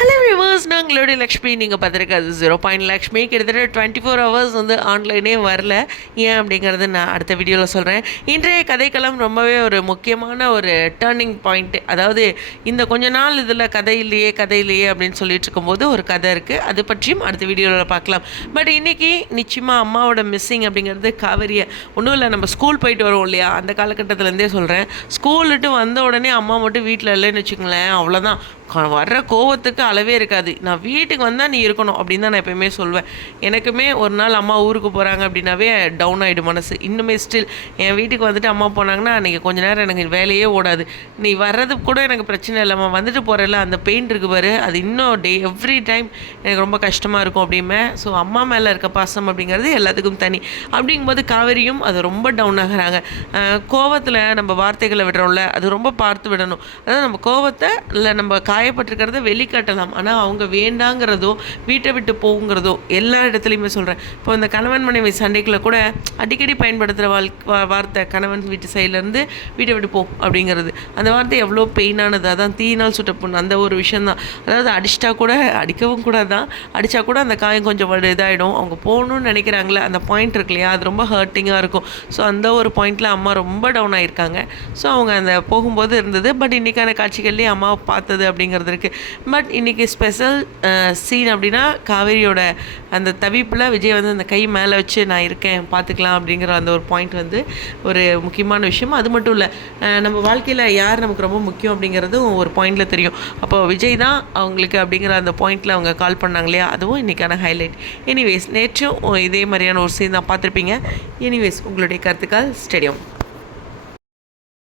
Hello viewers, நான் உங்களுடைய லக்ஷ்மி. நீங்கள் பார்த்துருக்காது 0 லக்ஷ்மி. கிட்டத்தட்ட 24 ஹவர்ஸ் வந்து ஆன்லைனே வரல. ஏன் அப்படிங்கிறது நான் அடுத்த வீடியோவில் சொல்கிறேன். இன்றைய கதைக்களம் ரொம்பவே ஒரு முக்கியமான ஒரு டேர்னிங் பாயிண்ட்டு. அதாவது இந்த கொஞ்ச நாள் இதில் கதை இல்லையே அப்படின்னு சொல்லிட்டு இருக்கும்போது ஒரு கதை இருக்குது. அது பற்றியும் அடுத்த வீடியோவில் பார்க்கலாம். பட் இன்றைக்கி நிச்சயமாக அம்மாவோட மிஸ்ஸிங் அப்படிங்கிறது காவேரியை ஒன்றும் இல்லை. நம்ம ஸ்கூல் போயிட்டு வரோம் இல்லையா, அந்த காலகட்டத்திலேருந்தே சொல்கிறேன். ஸ்கூல் விட்டு வந்த உடனே அம்மா மட்டும் வீட்டில் இல்லைன்னு வச்சுக்கோங்களேன், அவ்வளோதான். வர்ற கோவத்துக்கு அளவே இருக்காது. நான் வீட்டுக்கு வந்தால் நீ இருக்கணும் அப்படின்னு தான் நான் எப்போயுமே சொல்வேன். எனக்குமே ஒரு நாள் அம்மா ஊருக்கு போகிறாங்க அப்படின்னாவே டவுன் ஆகிடும் மனசு. இன்னுமே ஸ்டில் என் வீட்டுக்கு வந்துட்டு அம்மா போனாங்கன்னா அன்றைக்கி கொஞ்சம் நேரம் எனக்கு வேலையே ஓடாது. நீ வர்றது கூட எனக்கு பிரச்சனை இல்லைம்மா, வந்துட்டு போகிறல அந்த பெயின் இருக்குது பாரு, அது இன்னும் எவ்ரி டைம் எனக்கு ரொம்ப கஷ்டமாக இருக்கும் அப்படிமே. ஸோ அம்மா மேலே இருக்க பாசம் அப்படிங்கிறது எல்லாத்துக்கும் தனி. அப்படிங்கும்போது காவேரியும் அது ரொம்ப டவுன் ஆகிறாங்க. கோவத்தில் நம்ம வார்த்தைகளை விடுறோம்ல, அது ரொம்ப பார்த்து விடணும். அதாவது நம்ம கோவத்தை இல்லை நம்ம காயப்பட்டிருக்கிறத வெளிக்காட்டலாம், ஆனால் அவங்க வேண்டாங்கிறதோ வீட்டை விட்டு போங்கிறதோ எல்லா இடத்துலையுமே சொல்கிறேன். இப்போ இந்த கணவன் மனைவி சண்டைக்குள்ள கூட அடிக்கடி பயன்படுத்துகிற வார்த்தை கணவன் வீட்டு சைட்லேருந்து வீட்டை விட்டு போ அப்படிங்கிறது. அந்த வார்த்தை எவ்வளோ பெயினானது. அதான் தீயினால் சுட்ட பொண்ணு அந்த ஒரு விஷயந்தான். அதாவது அடிச்சிட்டா கூட அடிக்கவும் கூட தான், அடித்தா கூட அந்த காயம் கொஞ்சம் இதாகிடும். அவங்க போகணுன்னு நினைக்கிறாங்களே அந்த பாயிண்ட் இருக்கு இல்லையா, அது ரொம்ப ஹர்ட்டிங்காக இருக்கும். ஸோ அந்த ஒரு பாயிண்டில் அம்மா ரொம்ப டவுன் ஆகியிருக்காங்க. ஸோ அவங்க அந்த போகும்போது இருந்தது. பட் இன்றைக்கான காட்சிகள்லேயே அம்மாவை பார்த்தது அப்படிங்கிறது இருக்குது. பட் இன்றைக்கி ஸ்பெஷல் சீன் அப்படின்னா காவேரியோட அந்த தவிப்பில் விஜய் வந்து அந்த கை மேலே வச்சு நான் இருக்கேன் பார்த்துக்கலாம் அப்படிங்கிற அந்த ஒரு பாயிண்ட் வந்து ஒரு முக்கியமான விஷயம். அது மட்டும் இல்லை, நம்ம வாழ்க்கையில் யார் நமக்கு ரொம்ப முக்கியம் அப்படிங்கிறதும் ஒரு பாயிண்டில் தெரியும். அப்போ விஜய் தான் அவங்களுக்கு அப்படிங்கிற அந்த பாயிண்டில் அவங்க கால் பண்ணாங்க இல்லையா, அதுவும் இன்றைக்கான ஹைலைட். எனிவேஸ் நேற்றும் இதே மாதிரியான ஒரு சீன் தான் பார்த்துருப்பீங்க. எனிவேஸ் உங்களுடைய கருத்துக்கள் ஸ்டேடியம்.